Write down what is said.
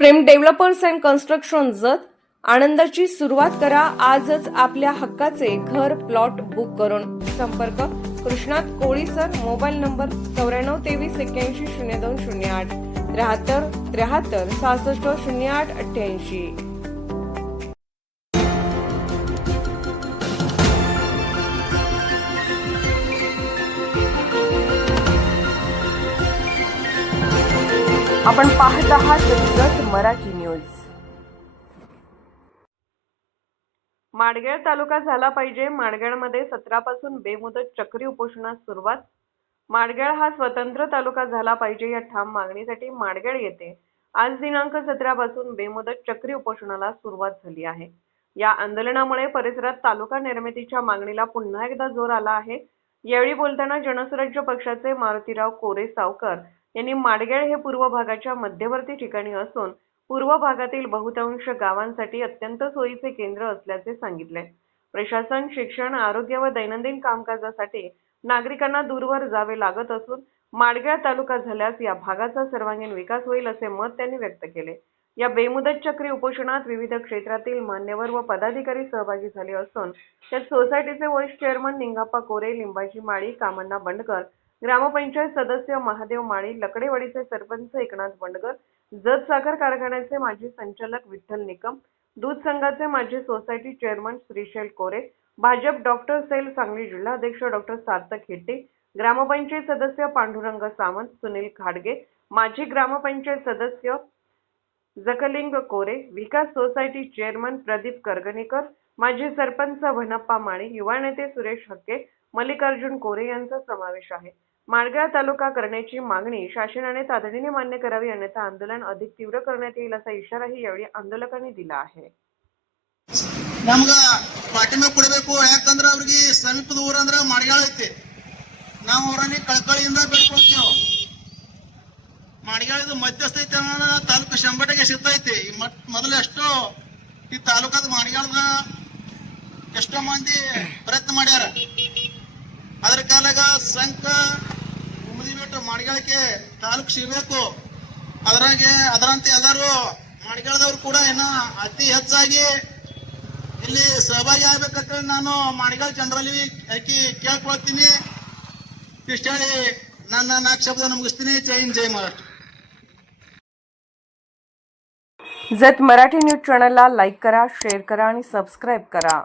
Prem developers and construction जत आनंदाची सुरुवात करा आजच आपल्या हक्काचे घर प्लॉट बुक करून संपर्क कृष्णात कोळी सर मोबाईल नंबर 9423810208 73 66 08 88। आपण पाहत आहात जत मराठी न्यूज। माडगेळ तालुका झाला पाहिजे। माडगेळमध्ये 17 पासून बेमुदत चक्री उपोषणास सुरुवात। माडगेळ हा स्वतंत्र तालुका झाला पाहिजे या ठाम मागणीसाठी माडगेळ येथे आज दिनांक 17 पासून बेमुदत चक्री उपोषणाला सुरुवात झाली आहे। या आंदोलनामुळे परिसरात तालुका निर्मितीच्या मागणीला पुन्हा एकदा जोर आला आहे। यावेळी बोलताना जनसुराज्य पक्षाचे मारुतीराव कोरे सावकर यांनी माडगेळ हे पूर्व भागाच्या मध्यवर्ती ठिकाणी असून पूर्व भागातील बहुतांश गावांसाठी अत्यंत सोयीचे केंद्र असल्याचे सांगितले। प्रशासन, शिक्षण, आरोग्य व दैनंदिन कामकाजासाठी नागरिकांना दूरवर जावे लागत असून माडगेळ तालुका झाल्यास या भागाचा सर्वांगीण विकास होईल असे मत त्यांनी व्यक्त केले। या बेमुदत चक्री उपोषणात विविध क्षेत्रातील मान्यवर व पदाधिकारी सहभागी झाले असून त्यात सोसायटीचे व्हाईस चेअरमन निंगाप्पा कोरे, लिंबाजी माळी, कामण्णा बंडकर, ग्रामपंचायत सदस्य महादेव माळी, लकडेवाडीचे सरपंच एकनाथ बंडकर, जत साखर कारखान्याचे माजी संचालक विठ्ठल निकम, दूध संघाचे माजी सोसायटी चेअरमन श्रीशैल कोरे, भाजप डॉक्टर सेल सांगली जिल्हाध्यक्ष डॉक्टर सार्थक हेट्टे, ग्रामपंचायत सदस्य पांडुरंग सावंत, सुनील खाडगे, माजी ग्रामपंचायत सदस्य जकलिंग कोरे, विकास सोसायटी चेअरमन प्रदीप करगणीकर, माजी सरपंच भनप्पा माळी, युवा नेते सुरेश हक्के, मल्लिकार्जुन कोरे यांचा समावेश आहे। माडगेळ तालुका करण्याची मागणी शासनाने तातडीने मान्य करावी, अन्यथा आंदोलन अधिक तीव्र करण्यात येईल असा इशाराही यावेळी आंदोलकांनी दिला आहे। ನಮಗ ಪಾಠಮೆ ಕೊಡಬೇಕು, ಯಾಕಂದ್ರೆ ಅವ್ರಿಗೆ ಸಮೀಪದ ಊರಂದ್ರೆ ಮಾಡ್ಯಾಳ ಐತಿ। ನಾವು ಅವರನ್ನ ಕಳಕಳಿಯಿಂದ ಬೇಡ್ಕೊಳ್ತೀವಿ। ಮಾಡ್ಯಾಳದ ಮಧ್ಯಸ್ಥ ಐತಿ ಅನ್ನೋ ತಾಲೂಕು 100% ಸಿಗ್ತೈತಿ। ಮೊದಲು ಎಷ್ಟೋ ಈ ತಾಲೂಕಾದ ಮಾಡ್ಯಾಳದ ಎಷ್ಟೋ ಮಂದಿ ಪ್ರಯತ್ನ ಮಾಡ್ಯಾರ। ಅದ್ರ ಕಾಲಾಗ ಸಂಕ ಮುಗಿಬಿಟ್ಟು ಮಾಡ್ಯಾಳಕ್ಕೆ ತಾಲೂಕು ಸಿಗಬೇಕು। ಅದರಂತೆ ಎಲ್ಲರೂ ಮಾಡ್ಯಾಳದವ್ರು ಕೂಡ ಏನೋ ಅತಿ ಹೆಚ್ಚಾಗಿ ಇಲ್ಲಿ ಸಹಭಾಗಿ ಆಗ್ಬೇಕಂತ ನಾನು ಮಾಡ್ಯಾಳ ಜನರಲ್ಲಿ ಕೇಳ್ಕೊಳ್ತೀನಿ। ಇಷ್ಟ ಹೇಳಿ ನನ್ನ 4 ಶಬ್ದ ಮುಗಿಸ್ತೀನಿ। ಜೈ ಹಿಂದ್, जय महाराष्ट्र। जत मराठी न्यूज चॅनलला लाईक करा, शेअर करा आणि सबस्क्राईब करा।